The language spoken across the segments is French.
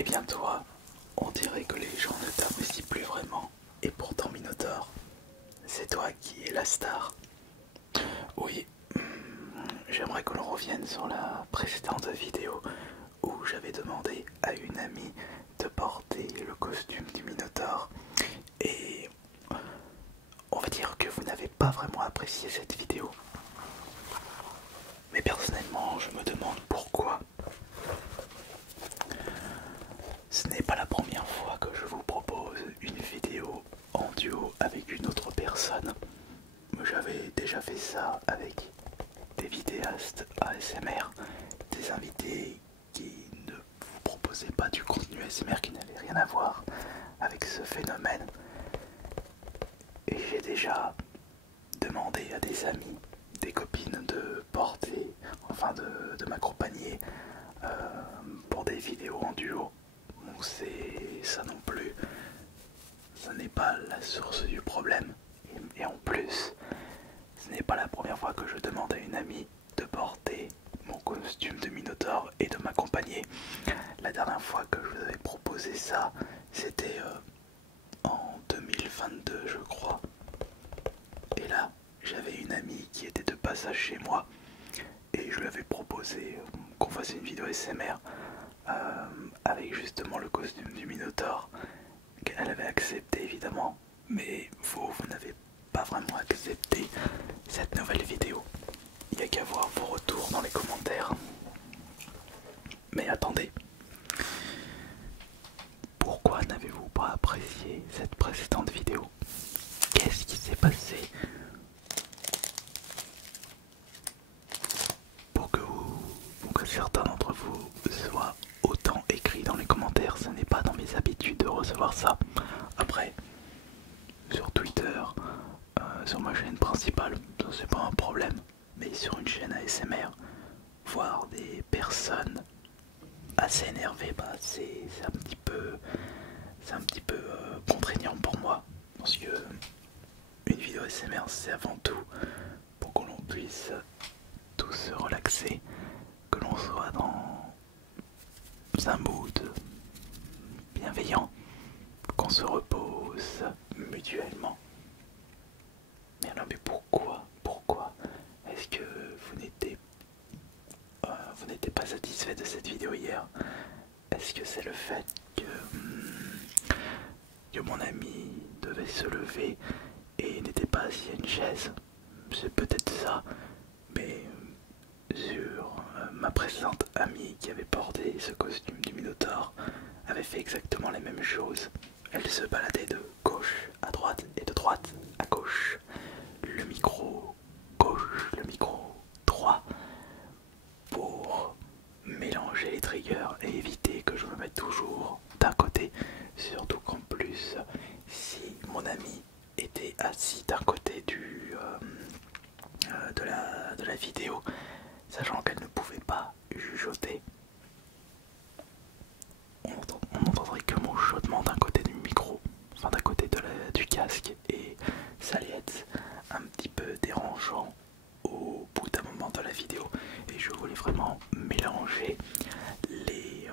Eh bien toi, on dirait que les gens ne t'apprécient plus vraiment. Et pourtant Minotaur, c'est toi qui es la star. Oui, j'aimerais que l'on revienne sur la précédente vidéo où j'avais demandé à une amie de porter le costume du Minotaur. Et on va dire que vous n'avez pas vraiment apprécié cette vidéo. Mais personnellement, je me demande pourquoi. Ce n'est pas la première fois que je vous propose une vidéo en duo avec une autre personne. J'avais déjà fait ça avec des vidéastes ASMR, des invités qui ne vous proposaient pas du contenu ASMR qui n'avait rien à voir avec ce phénomène. Et j'ai déjà demandé à des amis, des copines de porter, enfin de m'accompagner pour des vidéos en duo. Bon, c'est ça non plus, ça n'est pas la source du problème. Et en plus, ce n'est pas la première fois que je demande à une amie de porter mon costume de Minotaur et de m'accompagner. La dernière fois que je vous avais proposé ça, c'était en 2022 je crois. Et là, j'avais une amie qui était de passage chez moi et je lui avais proposé qu'on fasse une vidéo SMR avec justement le costume du Minotaur. Elle avait accepté évidemment, mais vous n'avez pas vraiment accepté cette nouvelle vidéo. Il n'y a qu'à voir vos retours dans les commentaires. Mais attendez, pourquoi n'avez-vous pas apprécié cette précédente vidéo? Qu'est-ce qui s'est passé pour que certains d'entre vous soient autant écrits dans les commentaires? Ce n'est pas dans mes habitudes de recevoir ça. Après, sur Twitter, sur ma chaîne principale, ça c'est pas un problème. Mais sur une chaîne ASMR, voir des personnes assez énervées, bah c'est un petit peu contraignant pour moi. Parce que une vidéo ASMR c'est avant tout pour que l'on puisse tous se relaxer, que l'on soit dans un mood bienveillant, qu'on se repose mutuellement. Mais alors, mais pourquoi est-ce que vous n'étiez pas satisfait de cette vidéo hier? Est-ce que c'est le fait que mon ami devait se lever et n'était pas assis à une chaise? C'est peut-être ça, mais sur ma précédente amie qui avait porté ce costume du Minotaur avait fait exactement les mêmes choses. Elle se baladait de gauche à droite et de droite à gauche. Le micro gauche, le micro droit, pour mélanger les triggers et éviter que je me mette toujours d'un côté. Surtout qu'en plus, si mon ami était assis d'un côté de la vidéo, sachant qu'elle ne pouvait pas chuchoter, on n'entendrait que mon chuchotement d'un côté du micro, enfin d'un côté du casque, et ça allait être un petit peu dérangeant au bout d'un moment de la vidéo. Et je voulais vraiment mélanger les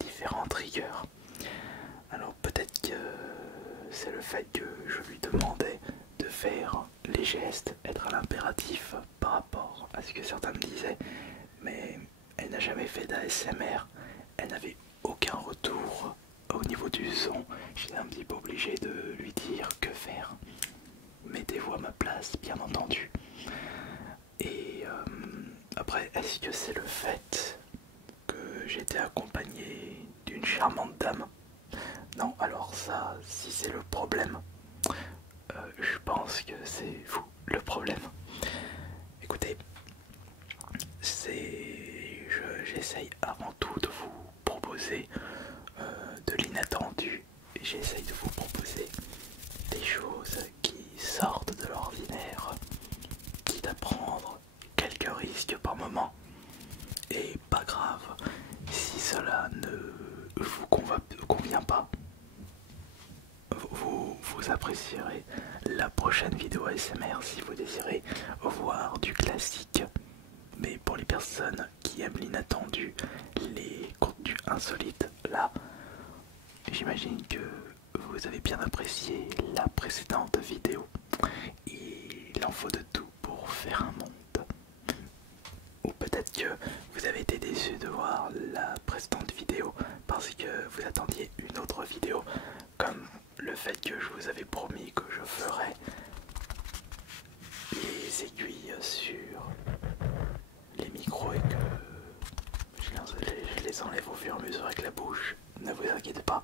différents triggers. Alors peut-être que c'est le fait que je lui demandais de faire les gestes, être à l'impératif par rapport à ce que certains me disaient, mais elle n'a jamais fait d'ASMR, elle n'avait aucun retour au niveau du son. J'étais un petit peu obligé de lui dire que faire. Mettez-vous à ma place, bien entendu. Et après, est-ce que c'est le fait que j'étais accompagné d'une charmante dame? Non, alors ça, si c'est le problème, je pense que c'est vous le problème. Écoutez, j'essaye avant tout de vous proposer de l'inattendu. J'essaye de vous proposer des choses qui sortent de l'ordinaire, quitte à prendre quelques risques par moment. Et pas grave, si cela ne vous convient pas, vous apprécierez la prochaine vidéo ASMR si vous désirez voir du classique. Mais pour les personnes qui aiment l'inattendu, les contenus insolites, là, j'imagine que vous avez bien apprécié la précédente vidéo. Il en faut de tout pour faire un monde. Ou peut-être que vous avez été déçu de voir la précédente vidéo parce que vous attendiez une autre vidéo, comme le fait que je vous avais promis que je ferais les aiguilles sur les micros et que je les enlève au fur et à mesure avec la bouche. Ne vous inquiétez pas,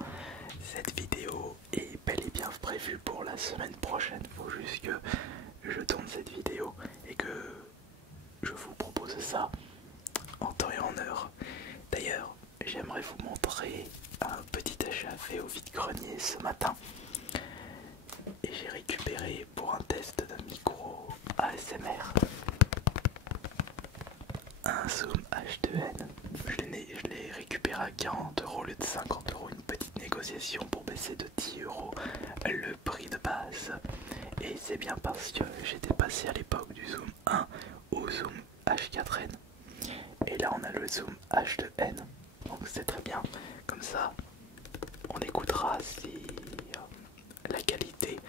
cette vidéo est bel et bien prévue pour la semaine prochaine. Il faut juste que je tourne cette vidéo et que je vous propose ça en temps et en heure. D'ailleurs, j'aimerais vous montrer un petit achat fait au vide-grenier ce matin. Et j'ai récupéré pour un test de micro ASMR un Zoom H2N. Je l'ai récupéré à 40 € au lieu de 50 €. Une petite négociation pour baisser de 10 € le prix de base. Et c'est bien parce que j'étais passé à l'époque du Zoom 1 au Zoom H4N. Et là on a le Zoom H2N. Donc c'est très bien. Comme ça, on écoutera si la qualité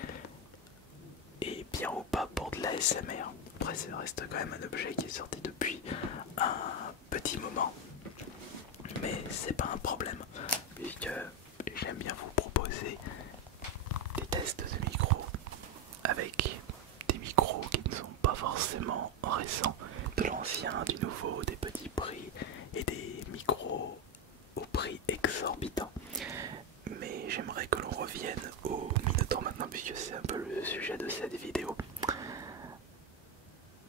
est bien ou pas pour de la SMR. Après ça reste quand même un objet qui est sorti depuis un petit moment. Mais c'est pas un problème, puisque j'aime bien vous proposer des tests de micros avec des micros qui ne sont pas forcément récents, de l'ancien, du nouveau, des petits prix et des micros au prix exorbitant. Mais j'aimerais que l'on revienne au Minotaur maintenant, puisque c'est un peu le sujet de cette vidéo.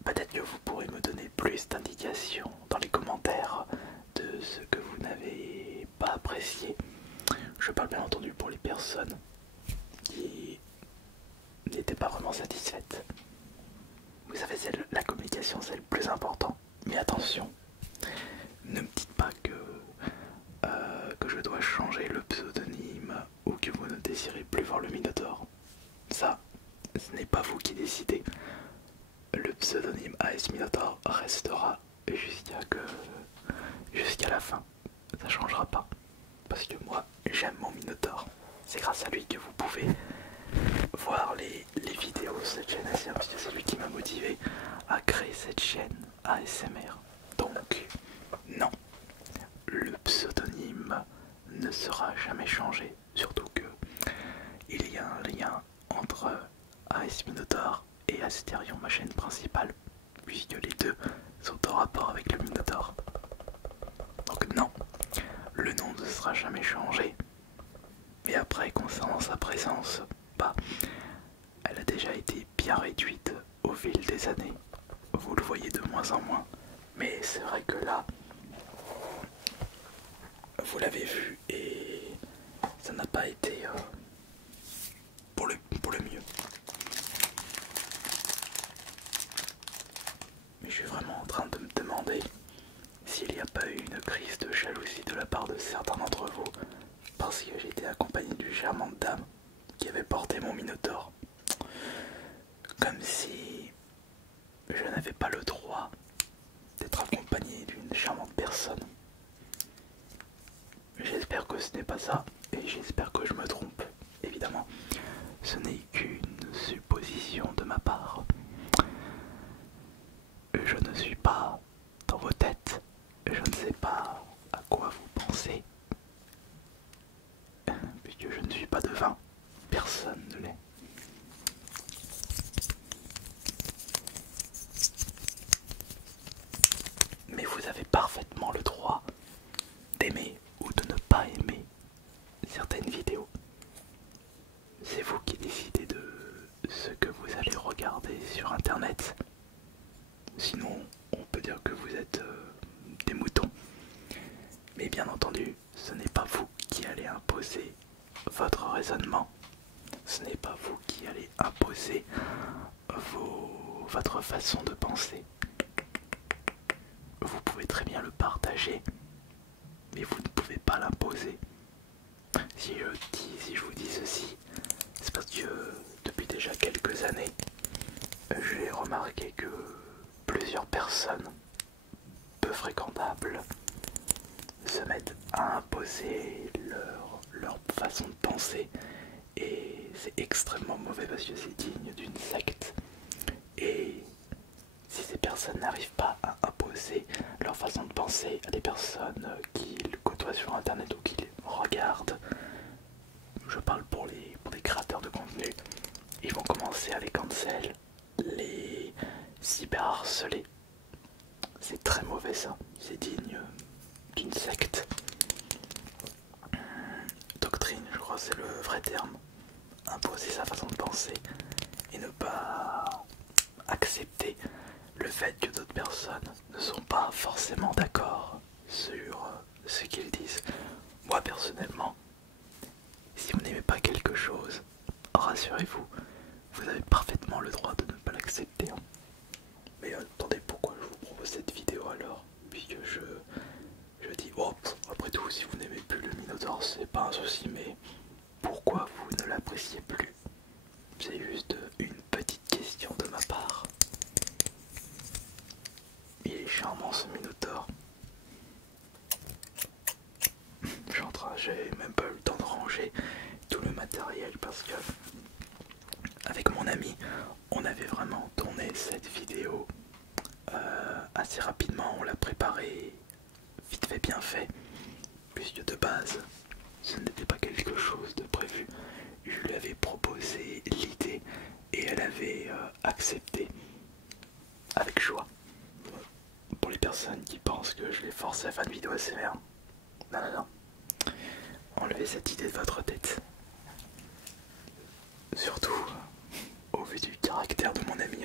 Peut-être que vous pourrez me donner plus d'indications dans les commentaires de ce que vous n'avez pas apprécié. Je parle bien entendu pour les personnes qui n'étaient pas vraiment satisfaites. Vous savez, la communication c'est le plus important. Mais attention, ne me dites pas que je dois changer le pseudonyme ou que vous ne désirez plus voir le Minotaur. Ça, ce n'est pas vous qui décidez. Le pseudonyme AS Minotaur restera jusqu'à la fin. Ça changera pas. Parce que moi, j'aime mon Minotaur. C'est grâce à lui que vous pouvez voir les vidéos de cette chaîne ASMR, parce que c'est lui qui m'a motivé à créer cette chaîne ASMR. Donc, non, le pseudonyme ne sera jamais changé. Surtout que il y a un lien entre AS Minotaur et Asterion, ma chaîne principale, puisque les deux sont en rapport avec le Minotaur. Donc non, le nom ne sera jamais changé. Mais après, concernant sa présence, bah, elle a déjà été bien réduite au fil des années. Vous le voyez de moins en moins. Mais c'est vrai que là, vous l'avez vu et ça n'a pas été pour le mieux. Mais je suis vraiment en train de me demander s'il n'y a pas eu une crise de jalousie de la part de certains d'entre vous parce que j'étais accompagné d'une charmante dame qui avait porté mon Minotaur. Comme si je n'avais pas le droit d'être accompagné d'une charmante personne. J'espère que ce n'est pas ça et j'espère que je me trompe. Évidemment, ce n'est qu'une supposition de ma part. Je ne suis pas dans vos têtes. Je ne sais pas à quoi vous pensez. Puisque je ne suis pas devin. Personne ne l'est. Mais vous avez parfaitement le droit d'aimer ou de ne pas aimer certaines vidéos. C'est vous qui décidez de ce que vous allez regarder sur internet. Sinon, on peut dire que vous êtes des moutons. Mais bien entendu, ce n'est pas vous qui allez imposer votre raisonnement. Ce n'est pas vous qui allez imposer votre façon de penser. Vous pouvez très bien le partager, mais vous ne pouvez pas l'imposer. Si je vous dis ceci, c'est parce que depuis déjà quelques années, j'ai remarqué que plusieurs personnes peu fréquentables se mettent à imposer façon de penser et c'est extrêmement mauvais parce que c'est digne d'une secte. Et si ces personnes n'arrivent pas à imposer leur façon de penser à des personnes qu'ils côtoient sur internet ou qu'ils regardent, je parle pour les créateurs de contenu, ils vont commencer à les cancel, les cyberharceler. C'est très mauvais ça, c'est digne d'une secte. Doctrine, je crois que c'est le vrai terme. Imposer sa façon de penser et ne pas accepter le fait que d'autres personnes ne sont pas forcément d'accord sur ce qu'ils disent. Moi personnellement, si vous n'aimez pas quelque chose, rassurez-vous, vous avez parfaitement le droit de ne pas l'accepter. Mais attendez, pourquoi je vous propose cette vidéo alors? Puisque je dis, oh, après tout, si vous n'aimez plus le Minotaure, c'est pas un souci, mais pourquoi vous ne l'appréciez plus? C'est juste une petite question de ma part. Il est charmant ce Minotaure. J'ai même pas eu le temps de ranger tout le matériel parce que avec mon ami on avait vraiment tourné cette vidéo assez rapidement, on l'a préparée vite fait bien fait puisque de base ce n'était pas quelque chose de prévu. Je lui avais proposé l'idée et elle avait accepté avec joie. Pour les personnes qui pensent que je les force à faire une vidéo ASMR, non non non, enlevez cette idée de votre tête. Surtout au vu du caractère de mon ami.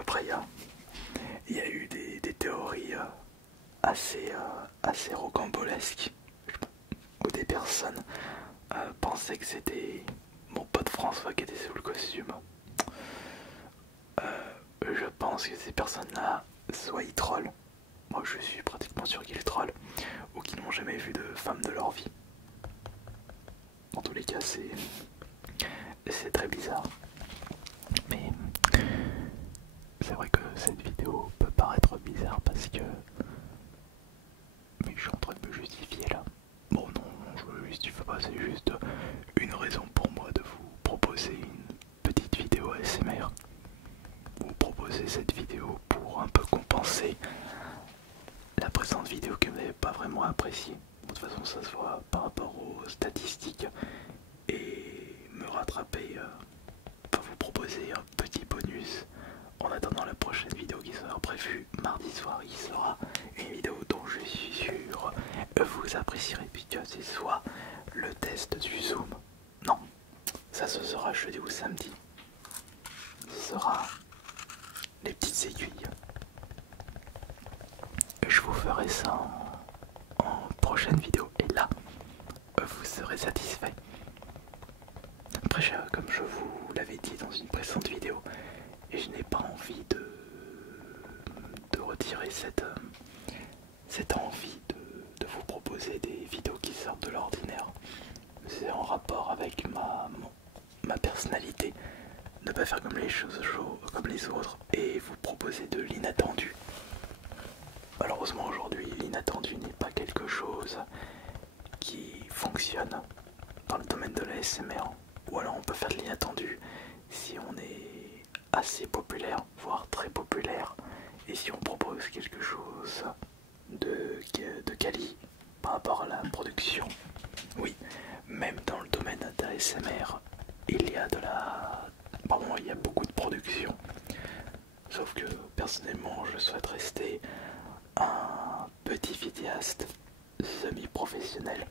Après il y a eu des théories assez rocambolesques où des personnes pensaient que c'était mon pote François qui était sous le costume. Je pense que ces personnes-là, soit ils trollent, moi je suis pratiquement sûr qu'ils trollent, ou qu'ils n'ont jamais vu de femme de leur vie. Dans tous les cas, c'est très bizarre. Mais c'est vrai que cette vidéo peut paraître bizarre parce que... Mais je suis en train de me justifier là. Bon non, je me justifie pas, c'est juste une raison pour moi de vous proposer une petite vidéo ASMR. Vous proposer cette vidéo pour un peu compenser la présente vidéo que vous n'avez pas vraiment appréciée. De toute façon ça se voit par rapport aux statistiques et me rattraper, enfin vous proposer un petit bonus en attendant la prochaine vidéo qui sera prévue mardi soir. Il sera une vidéo dont je suis sûr vous apprécierez puisque c'est soit le test du zoom, non, ça ce sera jeudi ou samedi, ce sera les petites aiguilles. Je vous ferai ça en prochaine vidéo et là vous serez satisfait. Après comme je vous l'avais dit dans une précédente vidéo, et je n'ai pas envie de retirer cette envie de vous proposer des vidéos qui sortent de l'ordinaire. C'est en rapport avec ma personnalité, ne pas faire comme les choses comme les autres et vous proposer de l'inattendu. Malheureusement aujourd'hui l'inattendu n'est pas quelque chose qui fonctionne dans le domaine de la SMR, ou alors on peut faire de l'inattendu si on est assez populaire, voire très populaire, et si on propose quelque chose de quali par rapport à la production. Oui, même dans le domaine de la SMR, il y a il y a beaucoup de production. Sauf que personnellement, je souhaite rester un petit vidéaste semi-professionnel,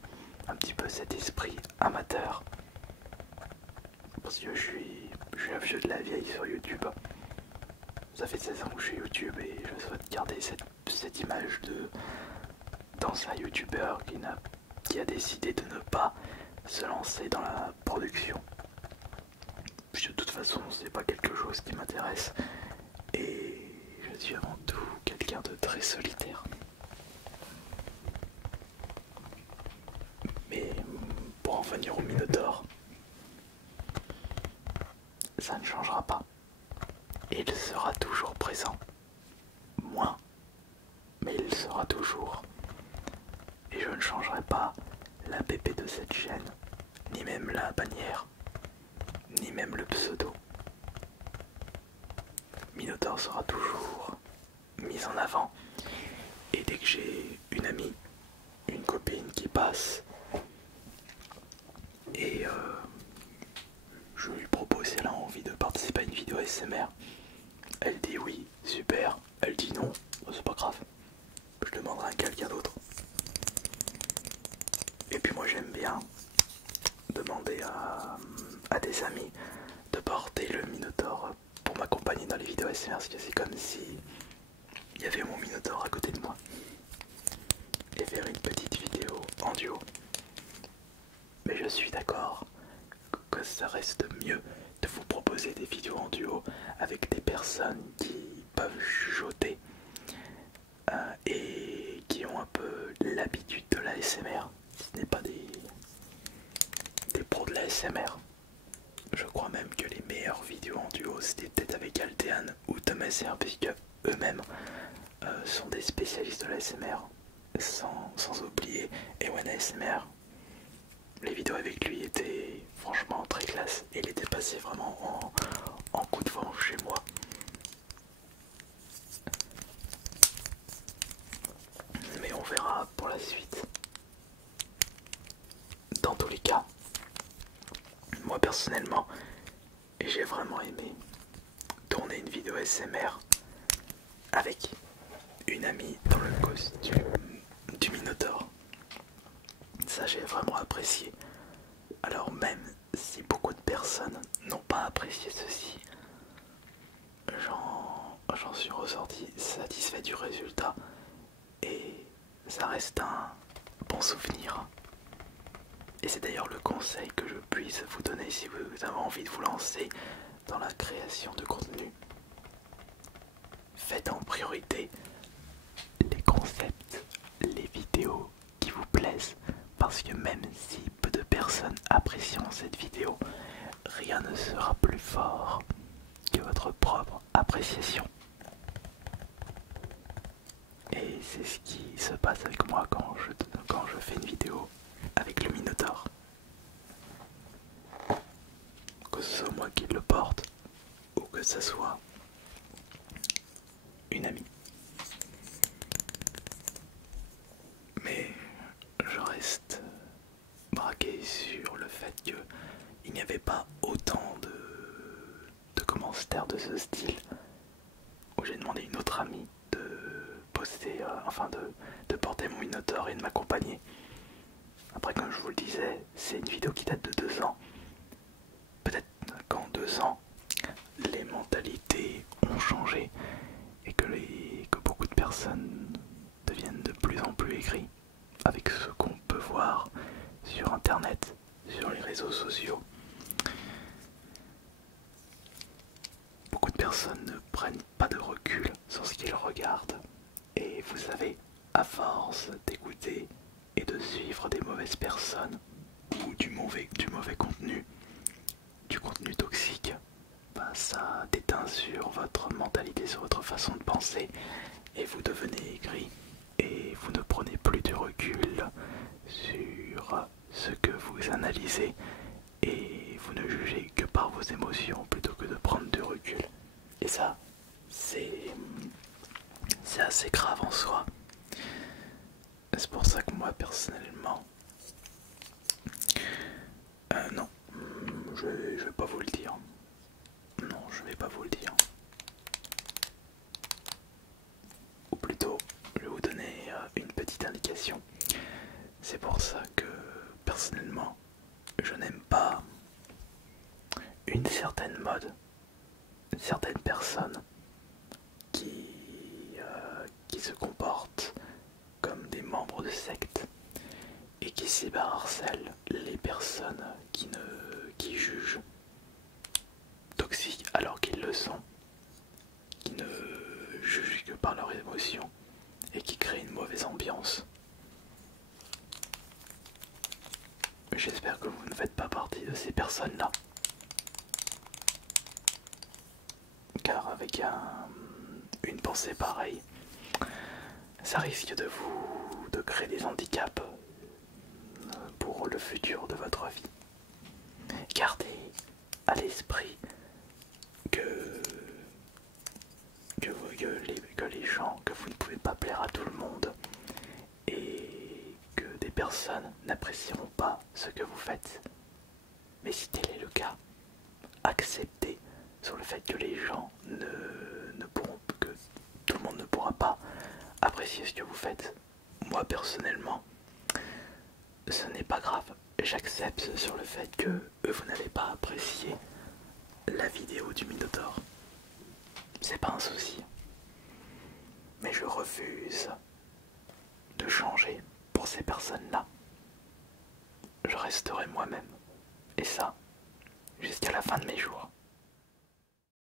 un petit peu cet esprit amateur. Parce que je suis un vieux de la vieille sur YouTube. Ça fait 16 ans que je suis YouTube et je souhaite garder cette image d'ancien youtubeur qui a décidé de ne pas se lancer dans la production. Puis de toute façon, c'est pas quelque chose qui m'intéresse et je suis avant tout quelqu'un de très solitaire. Mais pour en venir au Minotaure, ça ne changera pas. Il sera toujours présent. Moins, mais il sera sera toujours. Et je ne changerai pas l'app de cette chaîne, ni même la bannière, ni même le pseudo. Minotaur sera toujours mis en avant. Et dès que j'ai une amie, une copine qui passe, et je lui propose si elle a envie de participer à une vidéo ASMR, elle dit oui, super. Elle dit non, c'est pas grave. Je demanderai à quelqu'un d'autre. Et puis moi j'aime bien demander à des amis de porter le Minotaur pour m'accompagner dans les vidéos ASMR, parce que c'est comme si il y avait mon Minotaur à côté de moi. Et faire une petite vidéo en duo. Mais je suis d'accord que ça reste mieux de vous proposer des vidéos en duo avec des personnes qui peuvent chuchoter et qui ont un peu l'habitude de l'ASMR. Ce n'est pas des pros de l'ASMR. Je crois même que les meilleures vidéos en duo c'était peut-être avec Altean ou Thomasr, puisque eux-mêmes sont des spécialistes de l'ASMR. Sans oublier Ewan ASMR. Les vidéos avec lui étaient franchement très classe et il était passé vraiment en coup de vent chez moi. Mais on verra pour la suite. Dans tous les cas, moi personnellement, j'ai vraiment aimé tourner une vidéo ASMR avec une amie dans le costume du Minotaur. Ça j'ai vraiment apprécié. Alors même si beaucoup de personnes n'ont pas apprécié ceci, j'en suis ressorti satisfait du résultat et ça reste un bon souvenir. Et c'est d'ailleurs le conseil que je puisse vous donner si vous avez envie de vous lancer dans la création de contenu. Faites en priorité les concepts, les vidéos qui vous plaisent, parce que même si peu de personnes apprécient cette vidéo, rien ne sera plus fort que votre propre appréciation. Et c'est ce qui se passe avec moi quand je fais une vidéo avec le Minotaur. Que ce soit moi qui le porte ou que ce soit une amie. Mais je reste braqué sur le fait qu'il n'y avait pas autant de commentaires de ce style, où j'ai demandé à une autre amie de poster, de porter mon Minotaur et de m'accompagner. Après, comme je vous le disais, c'est une vidéo qui date de 2 ans. Peut-être qu'en 2 ans, les mentalités ont changé et que beaucoup de personnes deviennent de plus en plus aigries avec ce qu'on peut voir sur internet, sur les réseaux sociaux. Beaucoup de personnes ne prennent pas de recul sur ce qu'ils regardent. Et vous savez, à force d'écouter et de suivre des mauvaises personnes ou du mauvais contenu, du contenu toxique, bah ça déteint sur votre mentalité, sur votre façon de penser et vous devenez aigri et vous ne prenez plus du recul sur ce que vous analysez et vous ne jugez que par vos émotions plutôt que de prendre du recul. Et ça, c'est assez grave en soi. C'est pour ça que moi personnellement, non, je vais pas vous le dire. Non, je vais pas vous le dire. Ou plutôt, je vais vous donner une petite indication. C'est pour ça que personnellement, je n'aime pas une certaine mode, certaines personnes qui se comportent comme des membres de secte et qui cyberharcèlent les personnes qui jugent toxiques alors qu'ils le sont, qui ne jugent que par leurs émotions et qui créent une mauvaise ambiance. J'espère que vous ne faites pas partie de ces personnes-là. Car avec une pensée pareille, ça risque de créer des handicaps pour le futur de votre vie. Gardez à l'esprit que, que les gens, que vous ne pouvez pas plaire à tout le monde et que des personnes n'apprécieront pas ce que vous faites. Mais si tel est le cas, acceptez sur le fait que les gens ne pourront, que tout le monde ne pourra pas apprécier ce que vous faites. Moi personnellement, ce n'est pas grave. J'accepte sur le fait que vous n'allez pas apprécier la vidéo du Minotaure. C'est pas un souci. Mais je refuse de changer pour ces personnes-là. Je resterai moi-même. Et ça, jusqu'à la fin de mes jours.